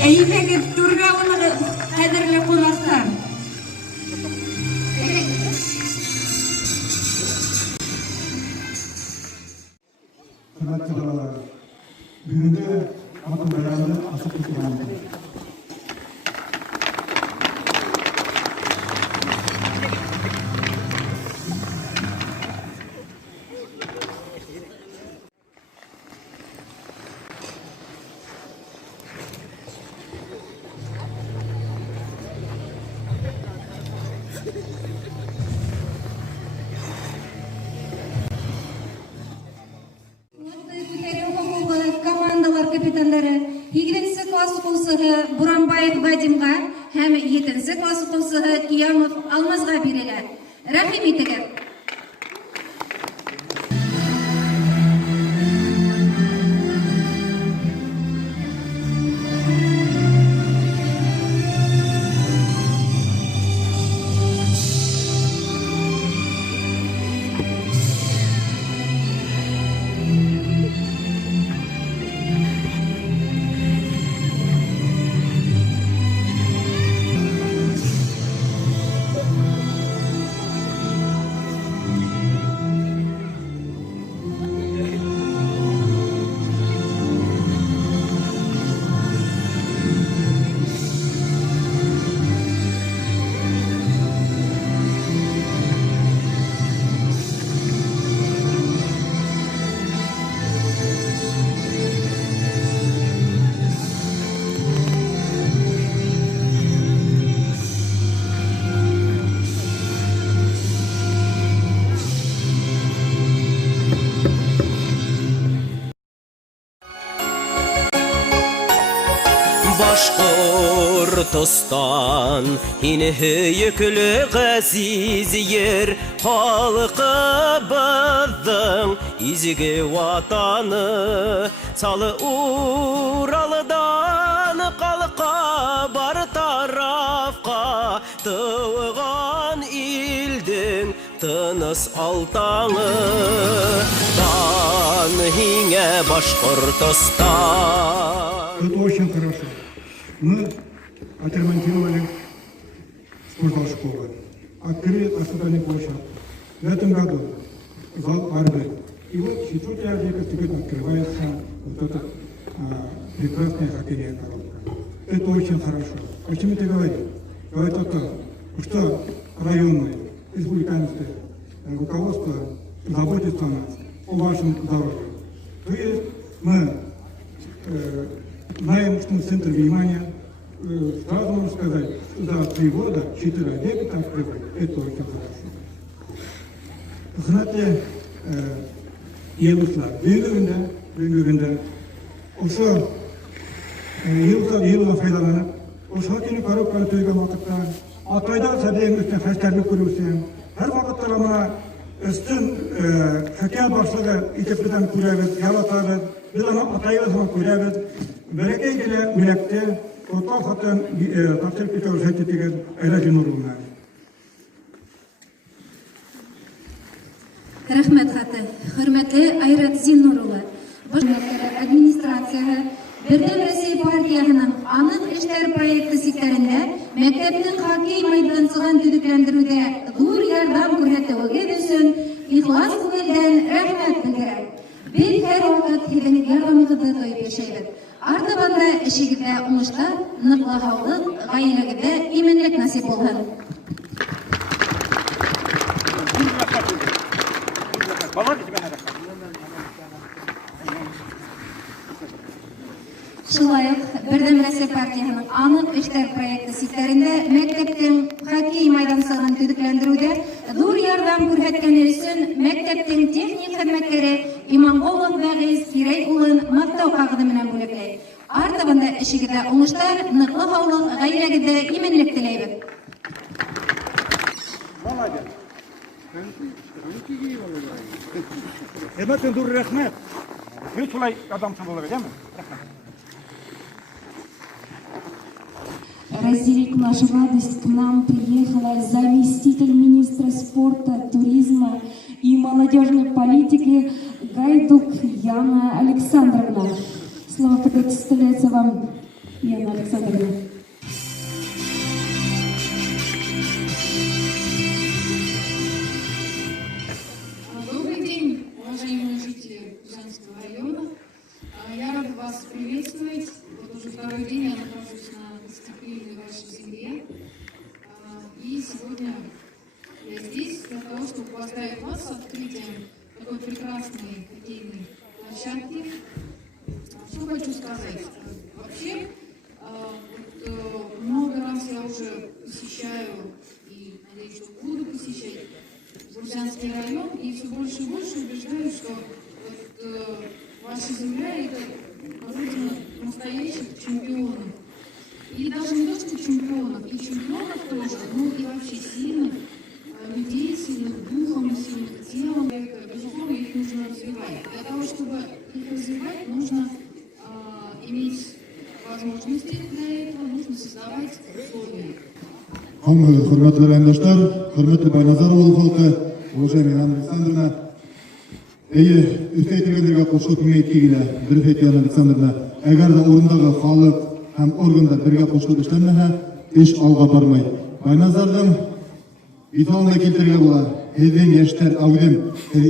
Әйдәгез тургауны кадерле кунактар. Бүгінгі атын баянды асып кеткен. Капитандары 2-нче класс укучысы Буранбаев Вадимга һәм 7-нче класс укучысы Киямов Алмазга бирелә. Рәхим итегез. Башкортостан ине yüklü газиз ер халкыбыздың изге ватаны салы Уралдан калка бар тарафка тыган илдең тыныс алтаңы дан һиңә Башкортостан. Это очень хорошо. Мы отремонтировали спортзал школы, открыли асфальтную площадь. В этом году зал «Арбель». И вот 4 августа открывается вот эта прекрасная хоккейная коробка. Это очень хорошо. Почему ты говоришь? Говорит о том, что районы, республиканское руководство заботится о нас, о вашем здоровье. То есть мы знаем, что центр внимания, сразу можно сказать, за 3 года 4 объекта открывать. Это очень хорошо. Знаете, елуслар, бүгүгүндө ошо елуга файланып, ошо хоккейный коробканы төйгөн убакытта атайда сабең үстүн хастарлык көрүлсөң, ар убакытта мына үстүн хоккей башлыгы итептерден көрөбүз, ялатабыз, биз аны атайыбыздан көрөбүз. Бәрәкәй генә үләкте, отал хатын тапшырып китә ошайтты деген Айрат Нуровна. Рәхмәт хаты. Хөрмәтле Айрат Зиннурулы. Администрацияһы Бердәм Россия партияһының анык эшләр проекты сикторында мәктәпнең хоккей мәйдансыгын төзекләндерүдә зур ярдәм күрсәтүегез өчен ихлас күңелдән рәхмәт белдерәм. Без һәр вакыт һезнең ярдәмегезне тоеп яшәйбез. Артыбында эшегездә уңышлар, ныклы һаулык, гаиләгездә именлек насип булһын. Шулай ук Бердәм Россия партияһының анык эшләр проекты сикторында мәктәптең хоккей мәйдансыгын төзекләндерүдә зур ярдәм күрсәткәне өчен мәктәптең техник хезмәткәре Иманголов Вәгыйз Кирәй улын мактау кагыды белән бүләкләй. Артыбында эшегездә уңышлар, ныклы һаулык, гаиләгездә именлек теләйбез. Молодец. Хезмәттән зур рәхмәт. Без шулай адамчы булырга, әйеме? разделить нашу радость к нам приехала заместитель министра спорта, туризма и молодежной политики Гайдук Яна Александровна. Слово предоставляется вам, Яна Александровна. Добрый день, уважаемые жители Бөрйянского района. Я рада вас приветствовать. Вот уже второй день я нахожусь на гостеприимной вашей земле. И сегодня я здесь для того, чтобы поздравить вас с открытием такой прекрасной хоккейной площадки. Что хочу сказать? Вообще, много раз я уже посещаю и надеюсь, что буду посещать Бөрйянский район, и все больше и больше убеждаюсь, что ваша земля — это родина настоящих чемпионов. И даже не то, что чемпионов, и чемпионов тоже, но и вообще сильных людей, сильных духом, сильных телом. Безусловно, их нужно развивать. Для того, чтобы их развивать, нужно иметь возможности для этого, нужно создавать условия. Hürmetli rayondaşlar, hürmetli Байназар oğlu halkı, уважаемая Яна Александровна, üsteytilerге qo'shib kengaytkiga Бөрйән Яна Александровна, agar da o'rindagi xalq ham organlar birga qo'shilib ishlanmasa, ish olg'a bormaydi. Байназардан итонda keltirga bo'lar. Elden yoshlar avdim,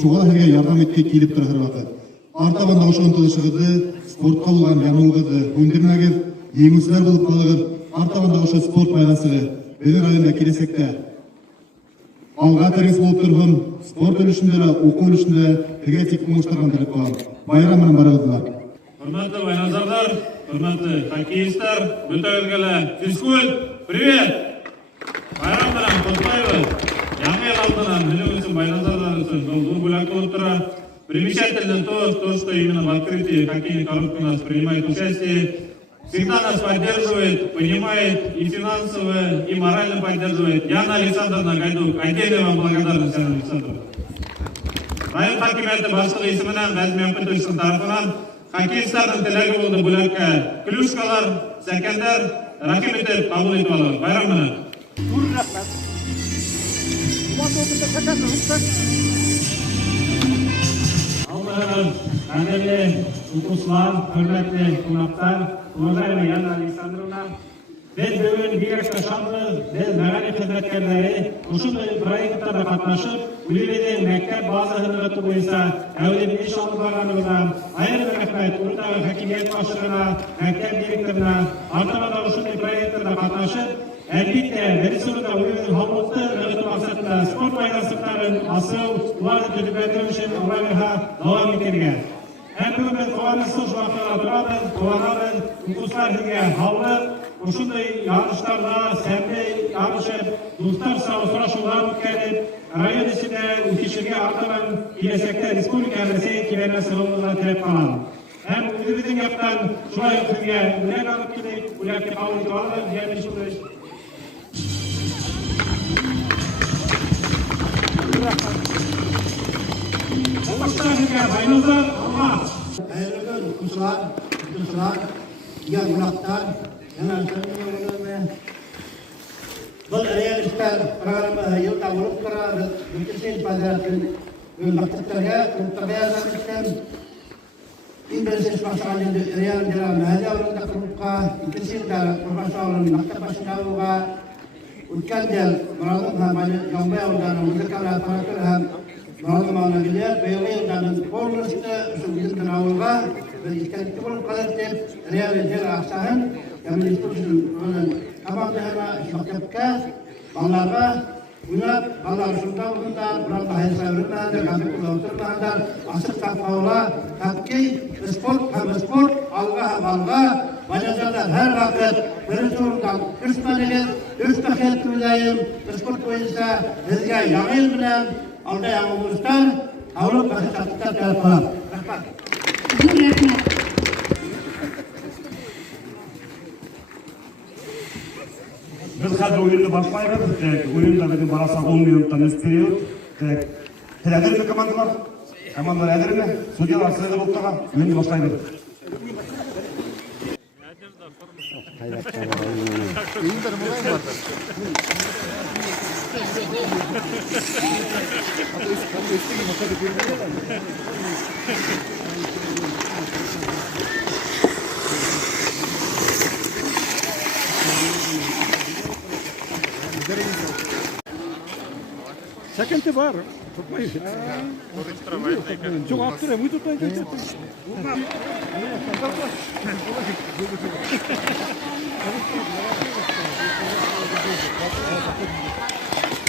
shug'ul haliga yordam etib kelib turgan vaqt. Артабанда ошо ынтылышыгызды, спортка болгон жануулугуңду өндүрмөгүп, жеңүүчүлөр болуп калыгып, артабанда ошо спорт майдансыгы Бөрйән районунда келесекте алга тарис болуп турган спорт үлүшүндө, окуу үлүшүндө тегетик муштарган деп коем. Байрам менен барыңыздар. Hürmetli Байназарлар, hürmetli хоккеисттер, бүтөгүлгө физкульт, привет! Байрам менен котлойбуз. Жаңы эл алдынан билүүбүздүн Байназарлар үчүн бул зор бүлөк болуп турат. Примечательно то, что именно в открытии хоккейной коробки у нас принимает участие, всегда нас поддерживает, понимает и финансово, и морально поддерживает. Яна Александровна Гайдук, отдельная вам благодарность, Яна Александровна. Район хоккеймәте башлыгы исеменен Газмен Петровичтің тарапынан хоккеисттардың теләге булды бүләккә клюшкалар, сәкәндәр рәхим итеп кабул итеп алыгыз. Байрам менән. Қадірлі ұтушылар, hürmetli қонақтар, уважаемая Яна Александровна, biz бүгін бигрәк шатлы, biz мәгариф хезмәткәрләре ушундай проекттарда катнашып, Үлебеден мәктәп базаһын ныгыту буенча әүлем эш алып барганыбыздан аерым рәхмәт уртагы хакимият башлыгына, мәктәп директорына, артабанда ушундай проекттарда катнашып, әлбәттә, беренче урында Үлебеден халыкты ныгыту максатында спорт майдансыкларын асыу, уларны төзүлдерү өчен уңайга дәвам итәргә. Һәм бүген без куанычлы вакытта турабыз, куанабыз, укучылар безгә халык ушундай ярыштарда сәмле ярышып, дусларча очрашулар үткәреп, район ичендә үтешергә артабан киләчәктә республика Россия мәктәбендә теләп калам. Һәм үзебезнең яктан шулай ук безгә бүләк алып килик, бүләкне кабул итеп алабыз, ягъни шулай. Байназар, Hayırlı kuslar, yağmurlar, hemen tanımlarını bu realistar programı yılda olup karar ülkesin pazarının ülkelerine kurtaracağım. İnterses pasanın realindira mehdiavında kurulka ülkesin profesyonel maktep başkanlığa ülkeden maradın hamani yağmurlardan uzaklara farakırham maradın mağanabiler beyliğinden pornusunda sürgün kanalına ve iskendiki bulup kalırsın realindira ahsahın yang diskursun oleh abang dahana maktepka banglaga Bunlar Allah Sultan bunlar berapa hari sebelumnya ada kami pulau terbandar asal kapaula kaki sport alga banyak jalan her vakit bersurkan üstmaneler üst paket tulayım sport boyunca hizga yağil bilen alda yang menguruskan Allah bahasa kita terpaham. Biz hadi oyunu başlayalım. Oyunda bizim barasa 10 minuttan üst periyot. Edir mi komandalar? Komandalar edir mi? Судьялар sırada bulutağa. Oyunu başlayalım. Секенти бар. Çok attırıyor. Muito tanto.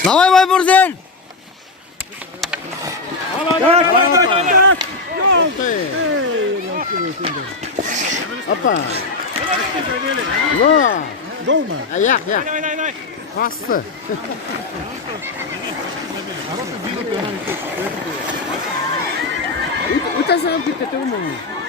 Давай, Бөрйән! Опа! Гол mu? Ayak. Bastı. Utasın gitti, tamam mı?